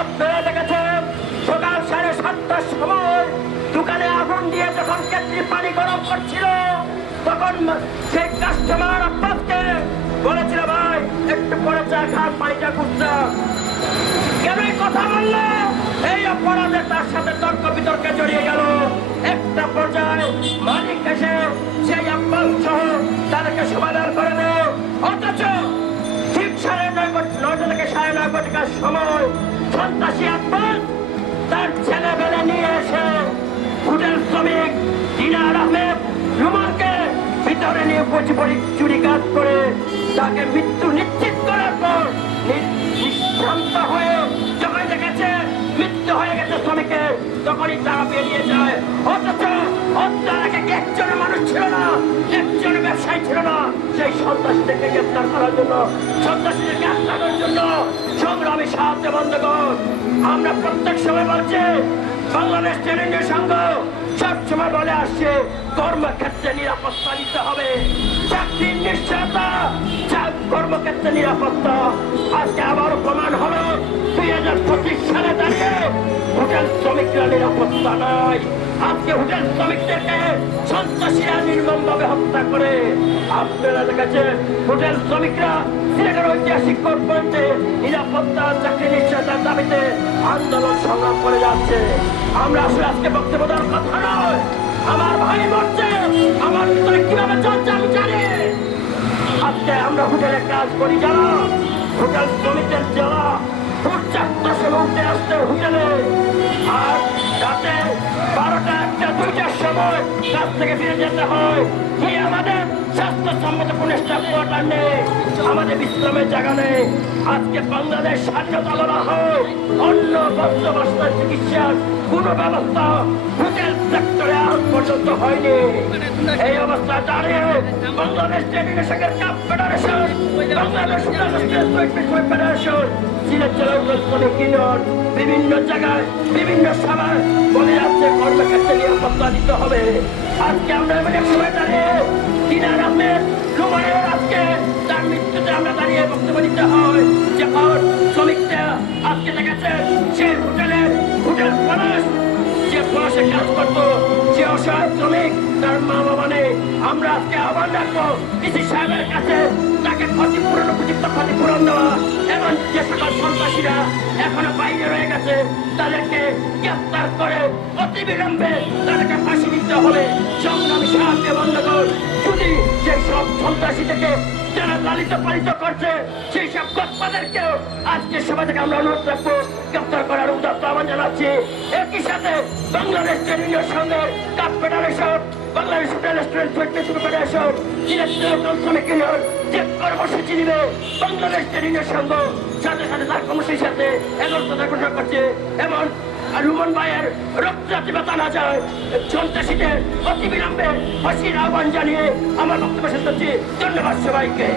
আপনারা দেখেছেন সকাল সাড়ে সাতটার সময় দোকানে আগুন দিয়ে যখন কেটলি পানি গরম করছিল, তখন সেই কাস্টমার আব্বাসকে বলেছিল, ভাই, একটু পরে চা খান পানিটা কুটটা কেন কথা বলল? এই অপরাধে তার সাথে তর্ক বিতর্কে জড়িয়ে গেল। সাড়ে সময় সন্ত্রাসী আব্বাস তার ছেলে বেলে নিয়ে এসে হোটেল শ্রমিক দিনার আহমেদ রুমালকে ভিতরে নিয়ে পচি পড়ি চুরি কাজ করে, তাকে মৃত্যু নিশ্চিত করার পর নিঃশান্ত হয়ে যখন দেখেছে মৃত্যু হয়ে গেছে শ্রমিকের তখনই তারা বেরিয়ে যায়। অথচ অত্যারাকে একজন মানুষ ছিল না, একজন ব্যবসায়ী ছিল না। সেই সন্ত্রাসীদেরকে গ্রেপ্তার করার জন্য, সন্ত্রাসীদেরকে আটকানোর জন্য সংগ্রামী সাহায্য বন্ধগণ আমরা প্রত্যেক সময় বলছি, বাংলাদেশ ট্রেনিং সংঘ সবসময় বলে আসছে, কর্মক্ষেত্রে নিরাপত্তা নিতে হবে। চাকরির নিশ্চয়তা কর্মক্ষেত্রে নিরাপত্তা। আজকে আবার প্রমাণ হলো, দুই হাজার পঁচিশ সালে দাঁড়িয়ে হোটেল শ্রমিকরা নিরাপত্তা নয়। আজকে হোটেল শ্রমিকদেরকে সন্ত্রাসীরা নির্মম ভাবে হত্যা করে আপনারা দেখেছেন হোটেল শ্রমিকরা সিলেটের ঐতিহাসিক পয়েন্টে নিরাপত্তা, চাকরি নিশ্চয়তার দাবিতে আন্দোলন সংগ্রাম করে যাচ্ছে। আমরা আসলে আজকে বক্তব্য দেওয়ার কথা নয়। আমার ভাই মরছে। আমার ভিতরে কীভাবে চলছে আমি জানি। আজকে আমরা হোটেলে কাজ করি যারা সময় কাজ থেকে ফিরে যেতে হয়। কি আমাদের স্বাস্থ্যসম্মত কোনো স্টাফ নেই। আমাদের বিশ্রামের জায়গা নেই। আজকে বাংলাদেশ স্বাধীনতা বলা হোক। অন্য বস্ত্রবাস্তার চিকিৎসার কোনো ব্যবস্থা হোটেল সেক্টরে আজ পর্যন্ত হয়নি। এই অবস্থা দাঁড়িয়ে বাংলাদেশ টেলিভিশনের cup federation, Bangladesh federation, Sylhet জেলা শ্রমিক বিভিন্ন জায়গায়, বিভিন্ন সভায় বলে যাচ্ছে দিতে হবে। আজকে আমরা এমন এক সময় দাঁড়িয়ে কিনা আহমেদ পলাশে কাজ করতো, যে অসহায় শ্রমিক তার মা বাবা নেই। আমরা আজকে আহ্বান রাখব, ডিসি সাহেবের কাছে তাকে ক্ষতিপূরণ উপযুক্ত ক্ষতিপূরণ দেওয়া এবং যে সকল সন্ত্রাসীরা এখনও বাইরে রয়ে গেছে, তাদেরকে গ্রেপ্তার করে অতি বিলম্বে তাদেরকে ফাঁসি দিতে হবে। সংগ্রামী সাহায্য বন্ধগণ যদি সেই সব সন্ত্রাসী থেকে লালিত পালিত করছে, সেই সব গৎপাদেরকেও আজকে সবাই থেকে আমরা অনুরোধ রাখব। গ্রেপ্তার করার উদাত্ত আহ্বান জানাচ্ছি। একই সাথে বাংলাদেশ ট্রেড সঙ্গে cup federation, Bangladesh hotel restaurant fitness federation যে কর্মসূচি সাথে সাথে সাথে করছে। এবং আর রুমন ভাইয়ের রক্তাতি বাতানা যায় সন্ত্রাসীদের অতি বিলম্বে ফাঁসির আহ্বান জানিয়ে আমার বক্তব্য শেষ করছি। ধন্যবাদ সবাইকে।